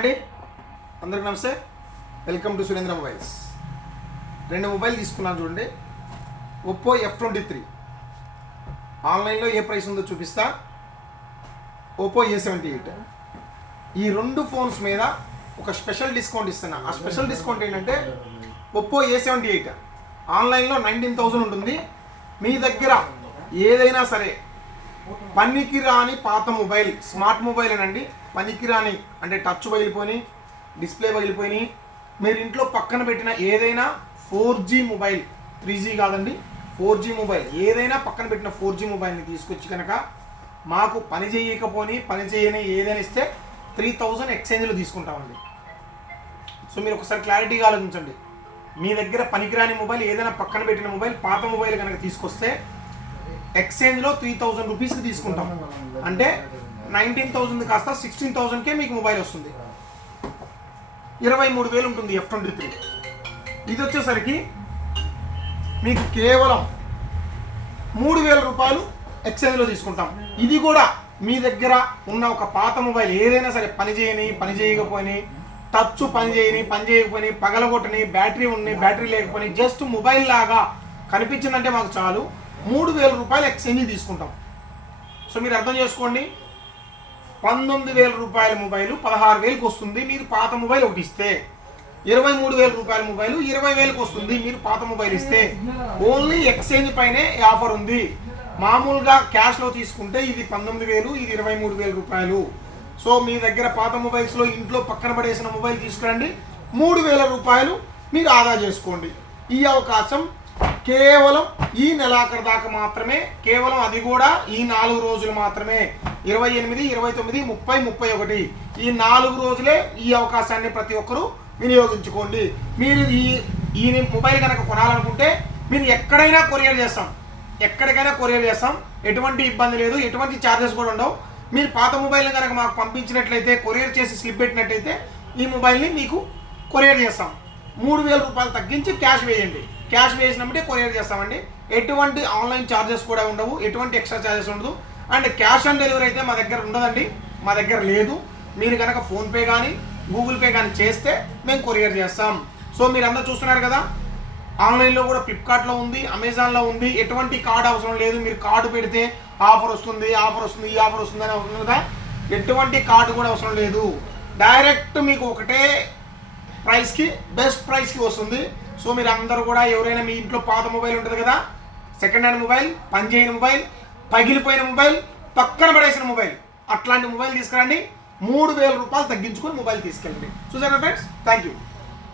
అండి అందరికి నమస్తే. Welcome to Surendra mobiles. రెండు మొబైల్ తీసుకున్నాను చూడండి. ఒప్పో F23 ఆన్లైన్లో ఏ ప్రైస్ ఉందో చూపిస్తా. Oppo A78. ఈ రెండు ఫోన్స్ మీద ఒక స్పెషల్ డిస్కౌంట్ ఇస్తున్నా. ఆ స్పెషల్ డిస్కౌంట్ ఏంటంటే ఒప్పో A78 ఆన్లైన్లో 19,000 ఉంటుంది. మీ దగ్గర ఏదైనా సరే పనికి రాని పాత మొబైల్, స్మార్ట్ మొబైల్ అనండి, పనికి రాని అంటే టచ్ పగిలిపోయి, డిస్ప్లే పగిలిపోయి, మీరు ఇంట్లో పక్కన పెట్టిన ఏదైనా 4G మొబైల్, 3G కాదండి 4G మొబైల్, ఏదైనా పక్కన పెట్టిన 4G మొబైల్ని తీసుకొచ్చి కనుక మాకు పని చేయని ఏదైనా ఇస్తే 3,000 ఎక్స్చేంజ్లో తీసుకుంటామండి. సో మీరు ఒకసారి క్లారిటీగా ఆలోచించండి. మీ దగ్గర పనికిరాని మొబైల్, ఏదైనా పక్కన పెట్టిన మొబైల్, పాత మొబైల్ కనుక తీసుకొస్తే ఎక్స్చేంజ్లో 3,000 రూపీస్కి తీసుకుంటాం. అంటే 19,000 కాస్త 16,000కే మీకు మొబైల్ వస్తుంది. 23,000 ఉంటుంది F23. ఇది వచ్చేసరికి మీకు కేవలం 3,000 రూపాయలు ఎక్స్చేంజ్లో తీసుకుంటాం. ఇది కూడా మీ దగ్గర ఉన్న ఒక పాత మొబైల్ ఏదైనా సరే పని చేయకపోయి, టచ్ పని చేయకపోయి, పగలగొట్టని, బ్యాటరీ బ్యాటరీ లేకపోయి, జస్ట్ మొబైల్ లాగా కనిపించిందంటే మాకు చాలు, 3,000 రూపాయలు ఎక్స్చేంజ్ తీసుకుంటాం. సో మీరు అర్థం చేసుకోండి, 19,000 రూపాయల మొబైల్ 16,000కి వస్తుంది. మీరు పాత మొబైల్ ఒకటి ఇస్తే 23,000 రూపాయల మొబైల్ 20,000కి వస్తుంది. మీరు పాత మొబైల్ ఇస్తే ఓన్లీ ఎక్స్చేంజ్ పైనే ఆఫర్ ఉంది. మామూలుగా క్యాష్లో తీసుకుంటే ఇది 19,000, ఇది 23,000 రూపాయలు. సో మీ దగ్గర పాత మొబైల్స్లో ఇంట్లో పక్కన పడేసిన మొబైల్ తీసుకురండి, 3,000 రూపాయలు మీరు ఆదా చేసుకోండి. ఈ అవకాశం కేవలం ఈ నెలాఖరు దాకా మాత్రమే, కేవలం అది కూడా ఈ 4 రోజులు మాత్రమే. 28, 29, 30, 31 ఈ 4 రోజులే ఈ అవకాశాన్ని ప్రతి ఒక్కరూ వినియోగించుకోండి. మీరు ఈ మొబైల్ కనుక కొనాలనుకుంటే మీరు ఎక్కడికైనా కొరియర్ చేస్తాం. ఎటువంటి ఇబ్బంది లేదు, ఎటువంటి ఛార్జెస్ కూడా ఉండవు. మీరు పాత మొబైల్ని కనుక మాకు పంపించినట్లయితే, కొరియర్ చేసి స్లిప్ పెట్టినట్లయితే ఈ మొబైల్ని మీకు కొరియర్ చేస్తాం. 3,000 రూపాయలు తగ్గించి క్యాష్ వేయండి. క్యాష్ వేసినప్పుడే కొరియర్ చేస్తామండి. ఎటువంటి ఆన్లైన్ ఛార్జెస్ కూడా ఉండవు, ఎటువంటి ఎక్స్ట్రా ఛార్జెస్ ఉండదు. అండ్ క్యాష్ ఆన్ డెలివరీ అయితే మా దగ్గర ఉండదండి, మా దగ్గర లేదు. మీరు కనుక ఫోన్పే కానీ గూగుల్ పే కానీ చేస్తే మేము కొరియర్ చేస్తాం. సో మీరు అందరూ చూస్తున్నారు కదా, ఆన్లైన్లో కూడా ఫ్లిప్కార్ట్లో ఉంది, అమెజాన్లో ఉంది. ఎటువంటి కార్డు అవసరం లేదు. మీరు కార్డు పెడితే ఆఫర్ వస్తుంది, ఈ ఆఫర్ వస్తుంది అని అవసరం కదా. ఎటువంటి కార్డు కూడా అవసరం లేదు. డైరెక్ట్ మీకు ఒకటే ప్రైస్కి, బెస్ట్ ప్రైస్కి వస్తుంది. సో మీరు అందరూ కూడా ఎవరైనా మీ ఇంట్లో పాత మొబైల్ ఉంటుంది కదా, సెకండ్ హ్యాండ్ మొబైల్, పనిచేయని మొబైల్, పగిలిపోయిన మొబైల్, పక్కన పడేసిన మొబైల్, అట్లాంటి మొబైల్ తీసుకురండి. 3,000 రూపాయలు తగ్గించుకొని మొబైల్ తీసుకెళ్ళండి. చూసారా ఫ్రెండ్స్, థ్యాంక్ యూ.